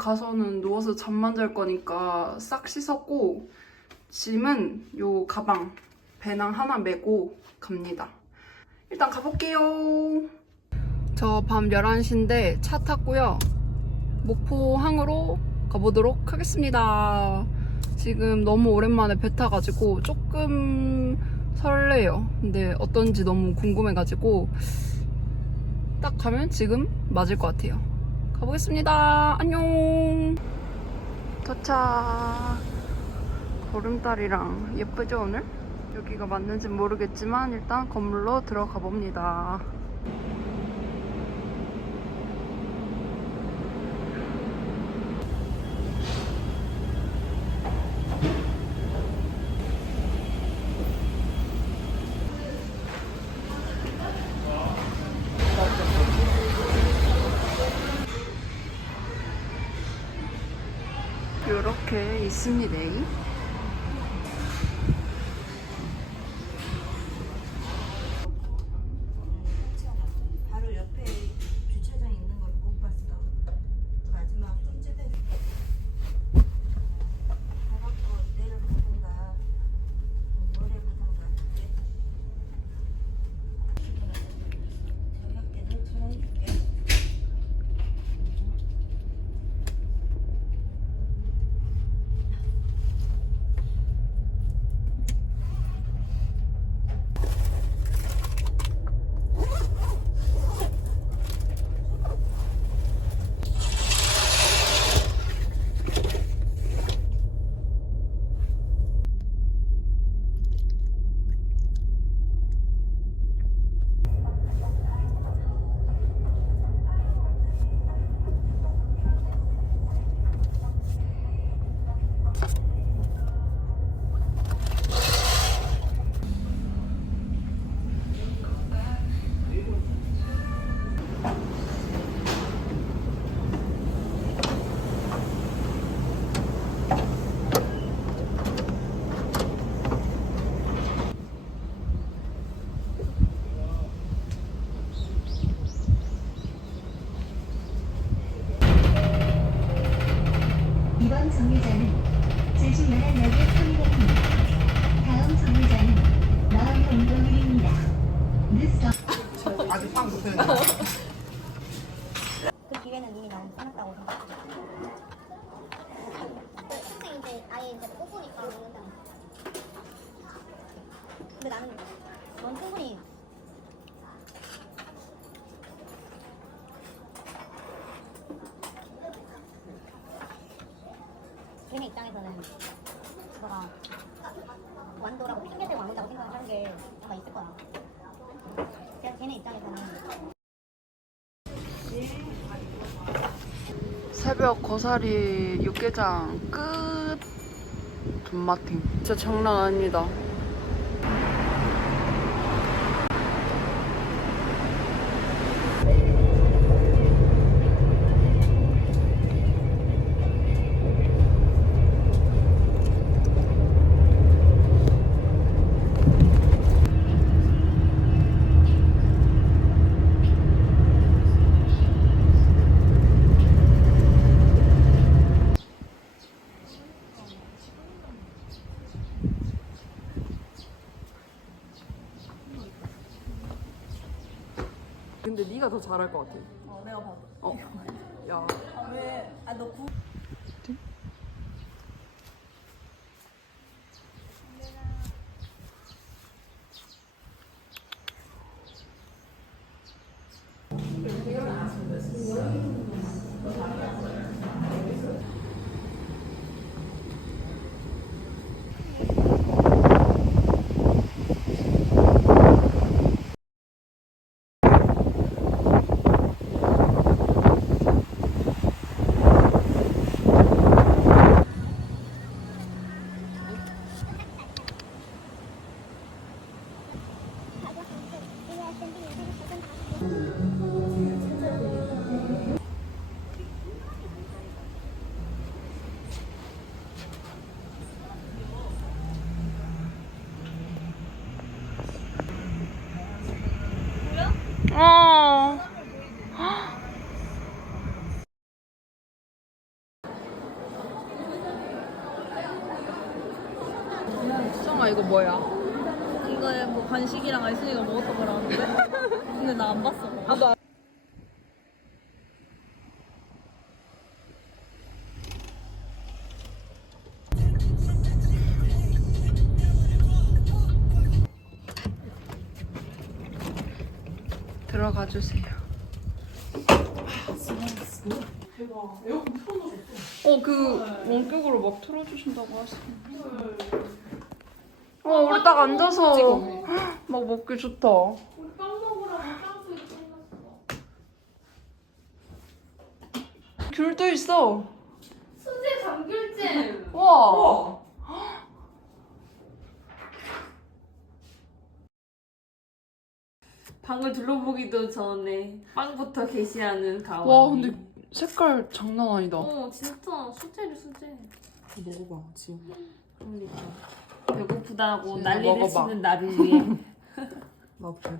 가서는 누워서 잠만 잘 거니까 싹 씻었고 짐은 요 가방 배낭 하나 메고 갑니다. 일단 가볼게요. 저 밤 11시인데 차 탔고요. 목포항으로 가보도록 하겠습니다. 지금 너무 오랜만에 배 타가지고 조금 설레요. 근데 어떤지 너무 궁금해가지고 딱 가면 지금 맞을 것 같아요. 가보겠습니다. 안녕. 도착. 보름달이랑 예쁘죠 오늘? 여기가 맞는지 모르겠지만 일단 건물로 들어가 봅니다. 이 새벽 고사리 육개장 끝. 존맛팅. 진짜 장난 아닙니다. 잘할 것 같아. 어, 내가 봐도. 어. 야. 아, 왜? 아, 너 구. 혜영아 이거 뭐야? 이거에 뭐 간식이랑 아이스리가 먹었던 거라는데? 근데 나 안 봤어. 아, 나 들어가 주세요. 어, 그 원격으로 막 틀어주신다고 하시는데. 와, 우리 딱 앉아서 막 먹기 좋다. 귤도 있어. 수제 감귤잼. 와. 방을 둘러보기도 전에 빵부터 게시하는 가와. 와, 근데 색깔 장난 아니다. 어 진짜 수제를 수제. 먹어봐 지금 그러니까 배고프다고 진짜 난리를 먹어봐. 치는 나를 위해. 나 배.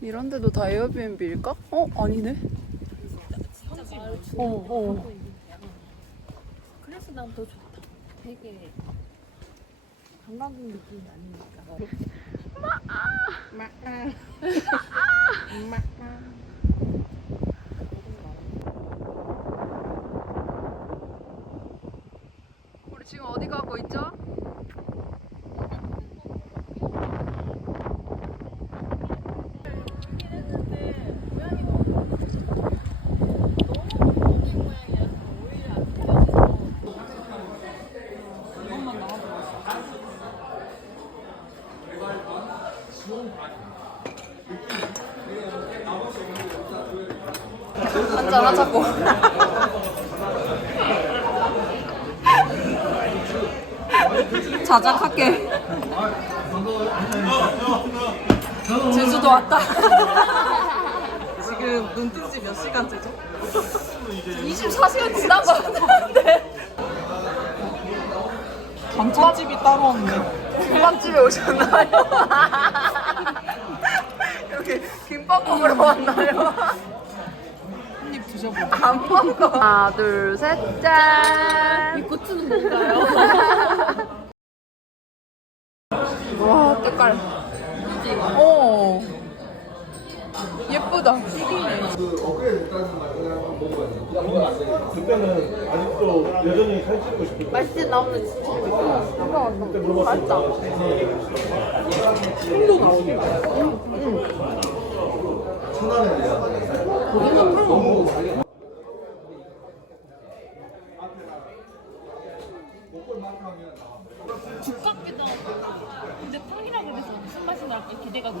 이런 데도 다 에어비앤비일까? 어? 아니네. 어, 어. 그래서 난 더 좋다. 되게 관광객 느낌이 아니니까. 우리 지금 어디 가고 있죠? 한잔 하자고. 자작할게. 제주도 왔다. 지금 눈뜬 지몇 시간째죠? 24시간 지난 거 같은데. 반찬집이 따로 없네 김밥집에 오셨나요? 여기 김밥 먹으러 왔나요? 드셔보세요 안 먹어. 하나, 둘, 셋, 짠. 이 고추는 뭔가요? 와, 색깔. 어. 예쁘다. 그때는 아직도 여전히 살찌고 싶고 맛있게 나오는 진짜 맛있다. 죽 같기도 하고. 근데 탕이라 그래서 무슨 맛이 날까 기대가 돼.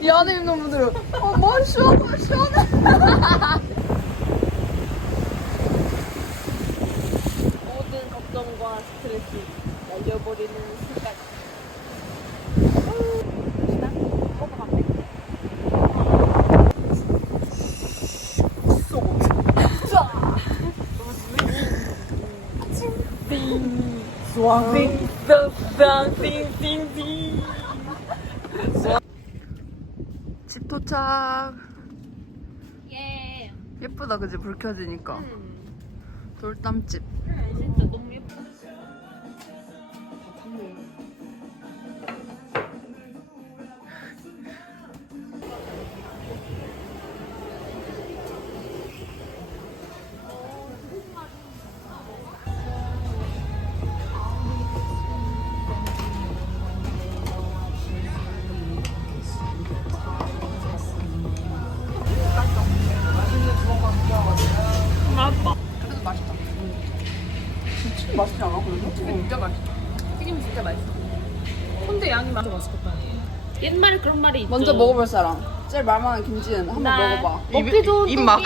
이 안에 있는 분들은 어, 뭐 시원해, 시원해. 모든 걱정과 스트레스 날려버리는 순간. 집 도착. 예. 예쁘다, 그지? 불 켜지니까. 돌담집. 있죠. 먼저 먹어볼 사람. 제일 말만한 김치는 한번 나 먹어봐. 먹기 좋은 입 막아.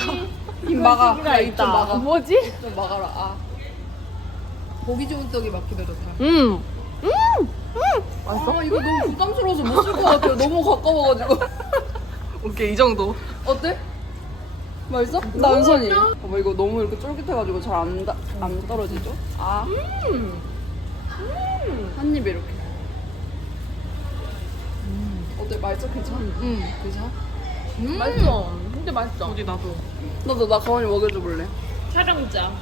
입 막아. 시기가 입좀 있다. 막아. 뭐지? 좀 막아라. 아. 보기 좋은 떡이 맞기도 좋다. 음. 아 이거 너무 부담스러워서 못 쓸 것 같아요. 너무 가까워가지고. 오케이 이 정도. 어때? 맛있어? 나 은선이. 어머 이거 너무 이렇게 쫄깃해가지고 잘 안 안 떨어지죠? 아. 한 입에 이렇게. 어때? 맛있어? 괜찮아? 응. 괜찮아? 맛있어. 진짜 맛있어. 어디 나도. 너도 나 가만히 먹여줘 볼래? 촬영자.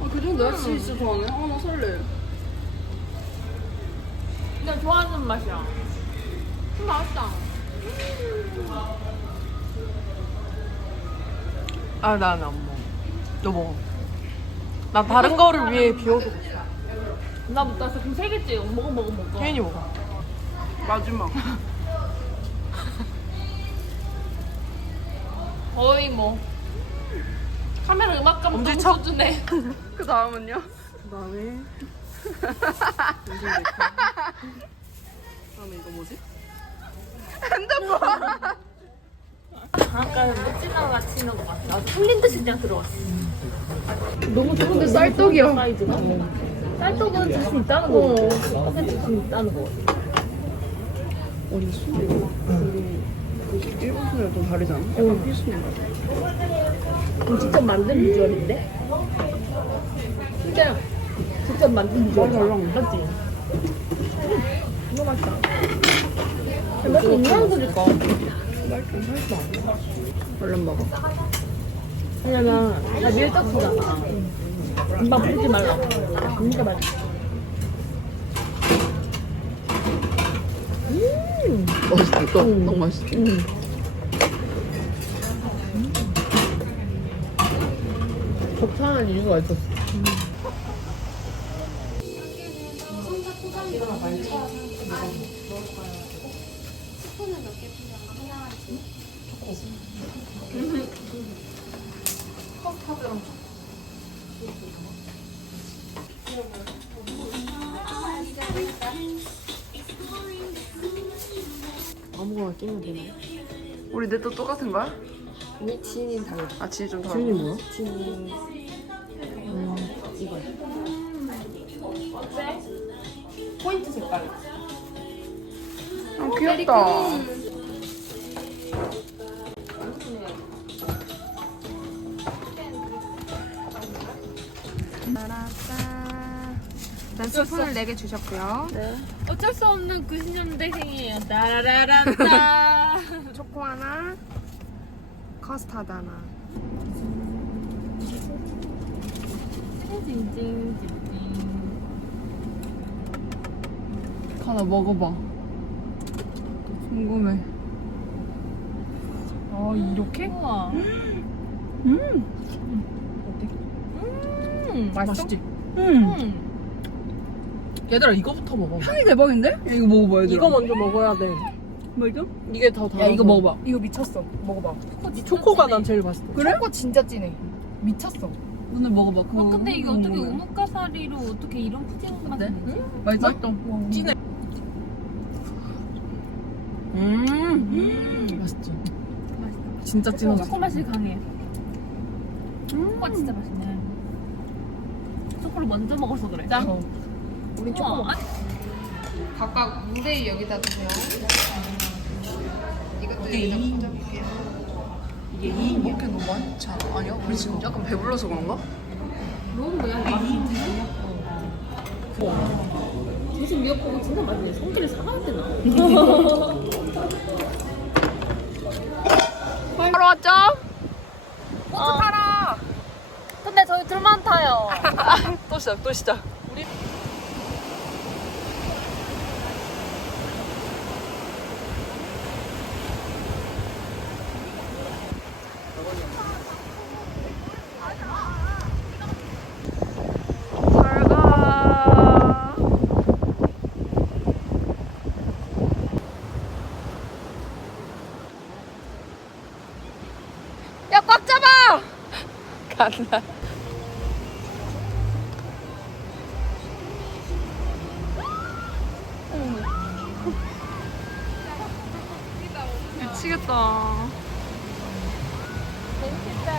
아 그정 내가 진짜 좋아하네. 아 나 설레. 그냥 좋아하는 맛이야. 음, 맛있다. 아 나는 안 먹어. 너 먹어. 나 다른 거를 위해 비워두 고 있어. 나부터 그럼 세 개째 먹어 먹어 먹어. 혜인이 먹어. 마지막. 거의 뭐 카메라 음악감 너무 엄지척? 수준에. 그 다음은요? 그 다음에 그 다음에 이거 뭐지? 아까 못 지나가치는 것 같아. 나도 흘린 듯이 그냥 들어왔어. 너무 좋은데 쌀떡이야. 사이즈가. 쌀떡은 줄 수 있다는 거. 쌀떡은 줄수 있다는 거. 어디 순대 이거? 일본 순대랑 좀 다르잖아? 어, 필수인가? 그럼 직접 만든 비주얼인데? 진짜 직접 만든 비주얼. 달라. 맞지? 너무 맛있다. 몇 인간 그릴까? 얼른 먹어. 왜냐면 나 밀떡수잖아. 금방 풀지 말라고. 진짜 맛있어. 맛있다. 또 너무 맛있어. 적당한 이유가 있었어. 아무거나 끼면 되나? 우리 넷도 똑같은 거야? 아니 지인이 달라. 아, 지이 좀 다르 지인이 뭐야? 지인이 음 이거야. 포인트 색깔. 아, 귀엽다. 일단 스푼을 4개 주셨고요. 어쩔 수 없는 90년대생이에요. 따라라란따. 초코 하나, 커스터드 하나. 하나 먹어봐. 궁금해. 어, 이렇게? 우와. 음, 맛있어? 맛있지? 음. 얘들아 이거부터 먹어. 향이 대박인데? 야, 이거 먹어봐, 얘들아. 이거 먼저 먹어야 돼. 뭐죠? 이게 더 달아. 야, 이거 먹어봐. 이거 미쳤어. 먹어봐. 이 초코가 난 제일 맛있어. 그래? 초코 진짜 진해. 미쳤어. 오늘 먹어봐. 그거 어, 근데 이게 어떻게. 우뭇가사리로 어떻게 이런 푸딩 맛이 되지? 맛있어? 진해. 음. 맛있지? 진짜 진하지? 초코 맛이 강해. 초코가 진짜 맛있네. 초코를 먼저 먹어서 그래. 짠. 우린 먹어. 아니, 각각 무대위 여기다 두세요. 이것도 이게 여기다 이- 얹어볼게요. 이게 이 먹기 너무 많지 않아? 아니야? 우리 지금 약간 배불러서 그런가? 너무 뭐야? 무슨 미역국은 진짜 맛있네. 성질이 사갈 때 나. 바로 왔죠? 어. 타라. 근데 저희 둘만 타요. 또 시작, 또 시작. 잘 가. 야, 꽉 잡아! 나. 미치겠다. 재밌겠다.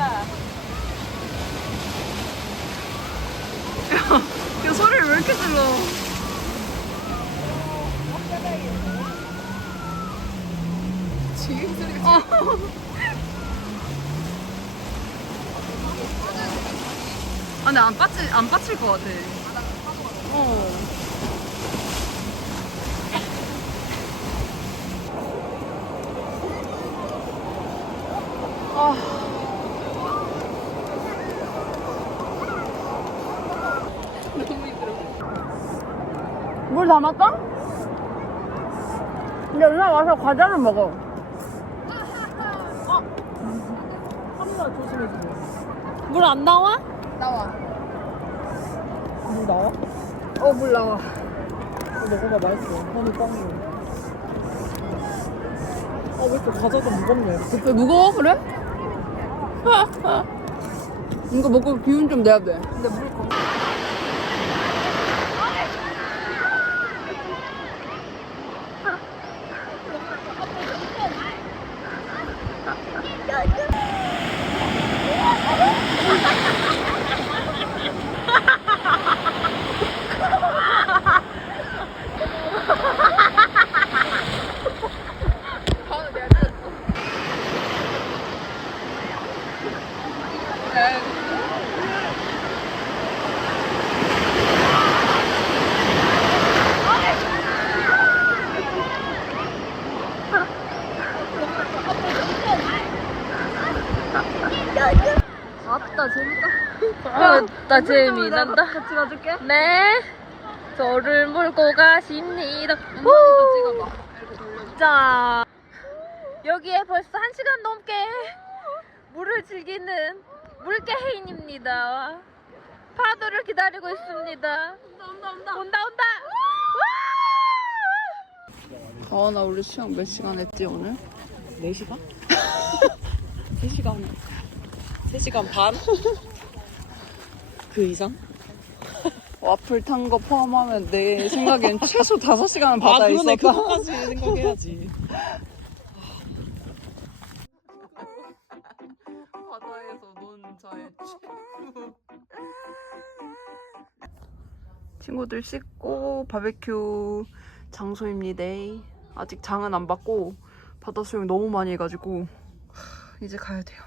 야, 야 소리를 왜 이렇게 질러? 지금 소리가 근데 안 빠질 안 빠질 것 같아. 어. 물 담았다? 근데 누나 와서 과자를 먹어. 물 안 나와? 나와. 물 나와? 어, 물 나와. 어, 먹어봐 맛있어. 허니 빵이요. 아, 왜 이렇게 과자가 무겁냐? 왜 무거워 그래? 이거 먹고 기운 좀 내야 돼. 아따 재밌다. 아, 나 재미난다. 같이 가줄게. 네. 저를 몰고 가십니다. 후. 자, 여기에 벌써 한 시간 넘게 물을 즐기는 물개 해인입니다. 파도를 기다리고 있습니다. 온다 온다 온다 온다 온다. 아, 나 우리 수영 몇 시간 했지, 오늘? 4시간? 3시간. 3시간 반? 그 이상? 와플 탄 거 포함하면 내 생각엔 최소 5시간은 아, 바다에 그러네. 있었다. 그거까지 생각해야지. 바다에서 논 자의 최고. 친구들 씻고 바베큐 장소입니다. 아직 장은 안 받고 바다 수영 너무 많이 해가지고 하, 이제 가야 돼요.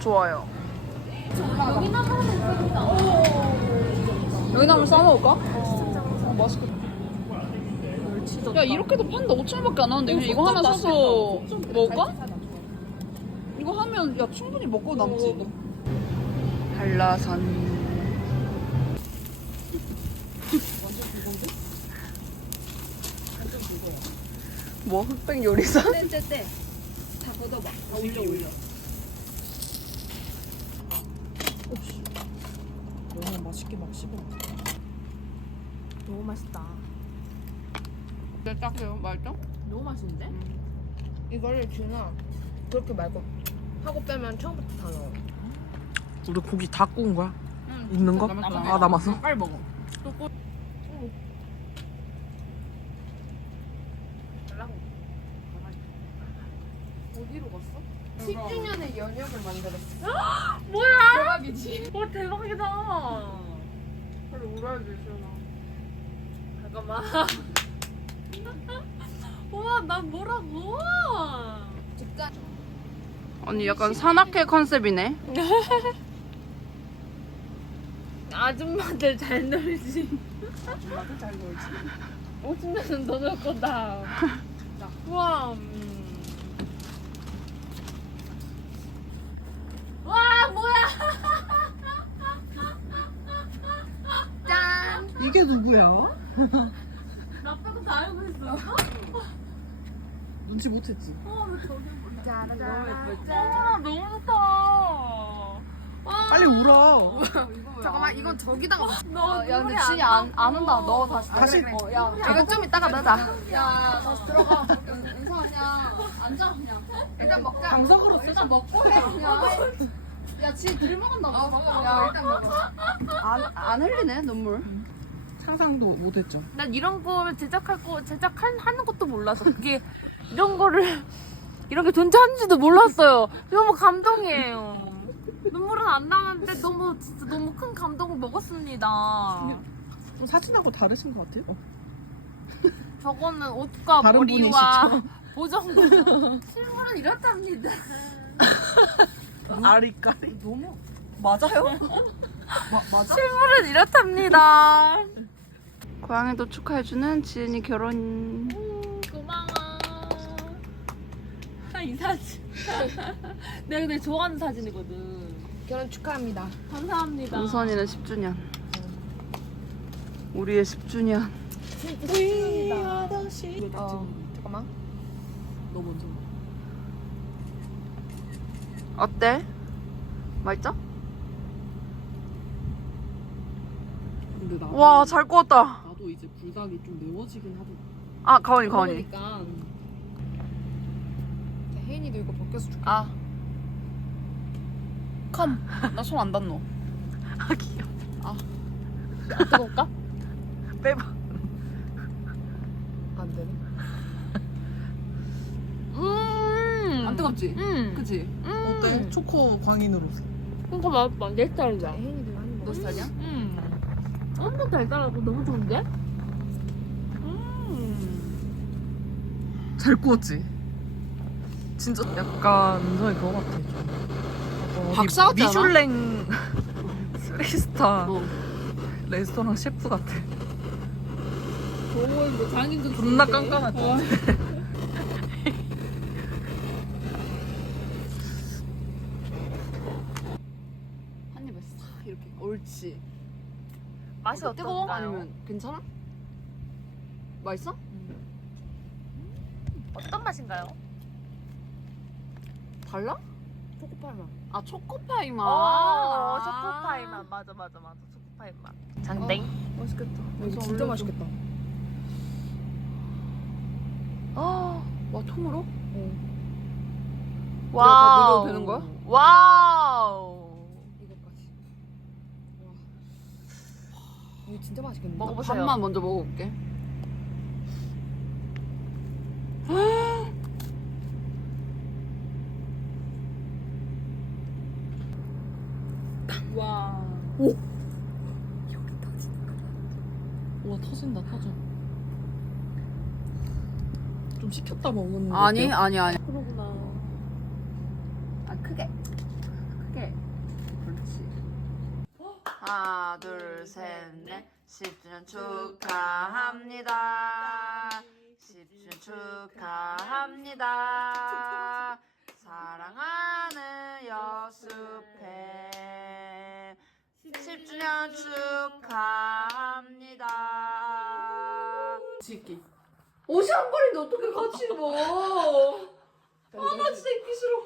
좋아요. 여기다 싸 먹을까? 어, 맛있겠다. 야, 이렇게도 판다. 5천원밖에 안 하는데. 그냥 이거 하나 사서 먹을까? 이거 하면, 야, 충분히 먹고 남지. 한라산. 뭐 흑백 요리사? 너무 맛있게 막 씹어. 너무 맛있다. 네, 딱해요. 맛있죠? 너무 맛있는데? 이거를 준아, 그렇게 말고 하고 빼면 처음부터 다 넣어. 우리 고기 다 구운 거야? 있는 거? 아, 남았어? 빨리 먹어. 어디로 갔어? 10주년의 연역을 만들었어. 뭐야? 대박이지? 오 대박이다. 울어야지, 시연아. 잠깐만. 우와 난 뭐라고? 진짜 언니 약간 산악회 컨셉이네. 아줌마들 잘 놀지. 아줌마들 잘 놀지. 오줌에는 더놀 거다. 우와. 음. 와 뭐야? 짠. 이게 누구야? 나 빼고 다 알고 있어. 눈치 못 했지. 어머 너무 좋다. 빨리 울어. 잠깐만 이건 저기다가 너 야 근데 진이 안, 안 온다. 너 다시 다시. 어, 야 이거 좀 이따가 넣자. 야 다시 들어가. 은서 그냥 앉아 그냥. 일단 먹자. 방석으로 쓰자. 일단 먹고 해 그냥. 야 지 들 먹었나 야 일단 먹어. 안, 안 흘리네 눈물 상상도 못했죠. 난 이런 거 제작할 거 제작하는 것도 몰라서 그게 이런 거를 이런 게 존재하는지도 몰랐어요. 너무 감동이에요. 눈물은 안 나는데 너무 진짜 너무 큰 감동을 먹었습니다. 좀 사진하고 다르신 것 같아요. 어. 저거는 옷과 다른 머리와 보정도 실물은 이렇답니다. 아리까리. 너무 맞아요? 맞아? 실물은 이렇답니다. 고양이도 축하해주는 지은이 결혼 고마워. 이 사진. 내가 근데 좋아하는 사진이거든. 결혼 축하합니다 감사합니다. 은선이는 10주년 우리의 10주년 어 잠깐만 너 먼저. 어때? 맛있죠? 근데 나. 와 잘 구웠다 불닭이 좀 매워지긴 하더라. 아 가원이 가원이 그러니까 혜인이도 이거 벗겨서 줄게 아나손 안 닿노. 아, 귀여워 뜨거울까? 빼봐 안 되네 음. 안 뜨겁지? 음. 그치? 음. 어때? 초코 광인으로. 그러니까 맛, 맛, 내 스타일이야. 혜인이도 하는 거 너 스타일이야? 음. 엄청 달달하고 너무 좋은데? 잘 구웠지? 진짜 약간 은성이 그거 같아. 좀. 어, 박사 같지 않아? 미슐랭 쓰리스타 어. 레스토랑 셰프 같아. 오, 이거 장인도 존나 깐깐하지. 한 입에 싹 이렇게 옳지 맛이 어때? 뜨거워? 어떤가요? 아니면 괜찮아? 맛있어? 어떤 맛인가요? 달라? 초코파이 맛 아 초코파이 맛 어, 초코파이 맛. 맞아, 맞아, 맞아. 초코파이 맛. 장땡. 맛있겠다 이거 진짜 맛있겠다 아, 와 통으로? 와우. 다 먹여도 되는 거야? 와우. 이거까지 와 이거 진짜 맛있겠네 먹어보세요. 밥만 먼저 먹어볼게 와. 와 터진다 터져. 좀 식혔다 먹는 거. 아니 아니 아니 그러구나. 아 크게 크게 그렇지 하나 둘셋넷 10주년 축하합니다 10주년 축하합니다. 사랑하는 여수팬. 10주년 축하합니다. 지기. 옷이 한 벌인데 어떻게 같이 입어? 아 나 진짜 입기 싫어.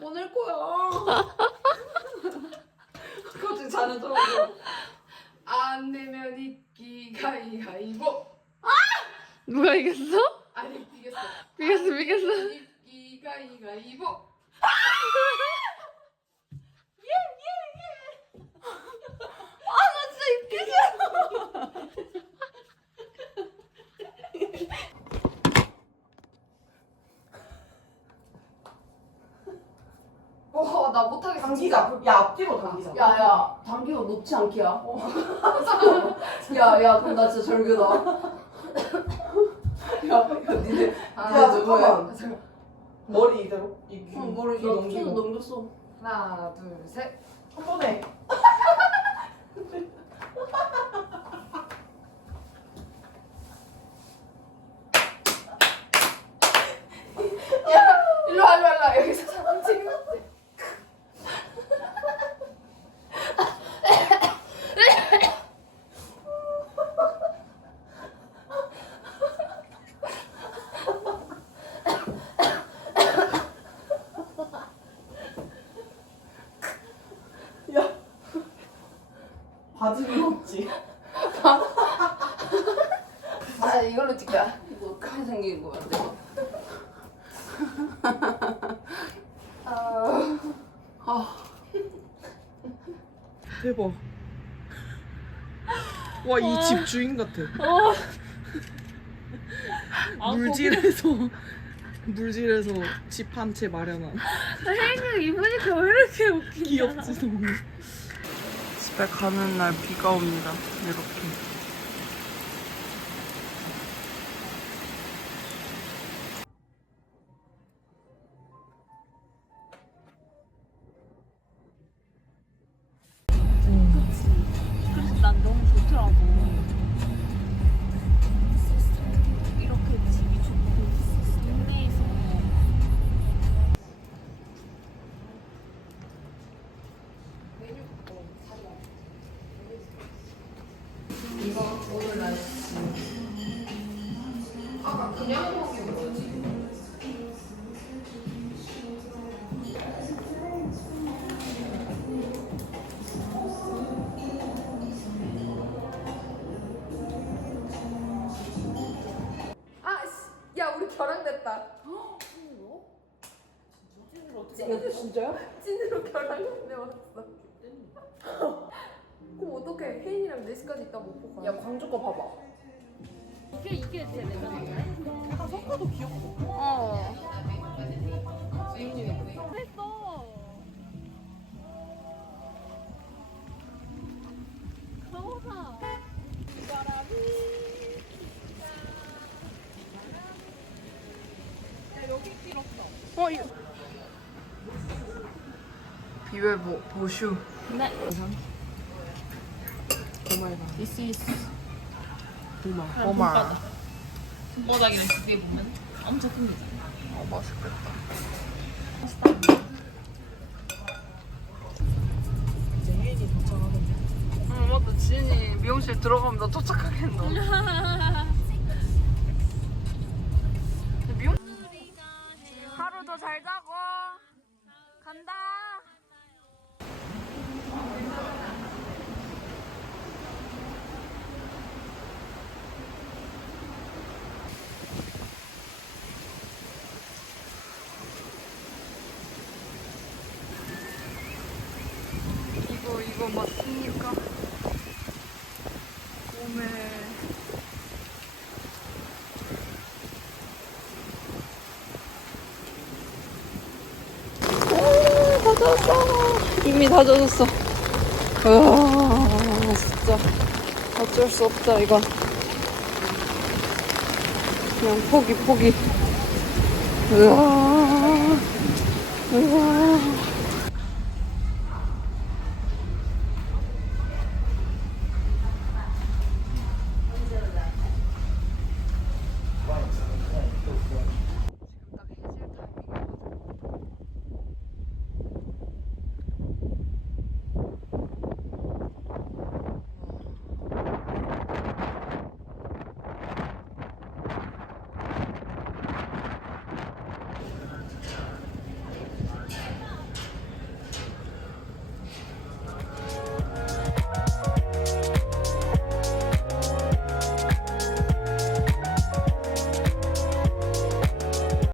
보낼 거야. 갑자기 자는 줄 알고 안 내면 입기 가위가위보 누가 이겼어? 아니 이겼어 비겼어, 비겼어. 입기 가위가위보 와나 못하겠어 당기자. 야 앞뒤로 당기자. 야야 당기고 높지 않기야 야야 그럼 나 진짜 절규다 니네 아, 야, 누구야? 잠깐만. 잠깐 머리 이대로. 이 귀. 어, 뭐를 귀나 넘기고. 넘겼어 하나 둘 셋 한 번에. 일로 와 일로 와 일로 와 여기서 사진 찍으면 돼 바지는 없지. 아 이걸로 찍자. 이거 크게 생긴 거 같아. 대박. 와 이 집 주인 같아. 물질에서 물질에서 집 한 채 마련한. 혜인이 입으니까 왜 이렇게 웃기냐. 귀엽지 너무. 집에 가는 날 비가 옵니다. 이렇게. 그럼 어떡해? 혜인이랑 4시까지 있다 못 보고. 야 광주 거 봐봐. 이게 이게 제 내가 약간 섞어도 귀엽고. 어. 했어. 서울아. 어, 이... 비웨 보, 보슈. 네. This is 오마. 손바닥이랑 기대 보면 엄청 큰 거잖아. 어, 맛있겠다. 이제 혜인이 도착하겠네. 응, 맞다. 지인이 미용실 들어가면 나 쫓아가겠노. 근데 미용... 하루도 잘 자고 간다. 이거, 이거 맞습니까? 오메. 오, 다 이미 다 젖었어. 으아, 진짜. 어쩔 수 없다, 이거. 그냥 포기, 포기. 으아, 으아.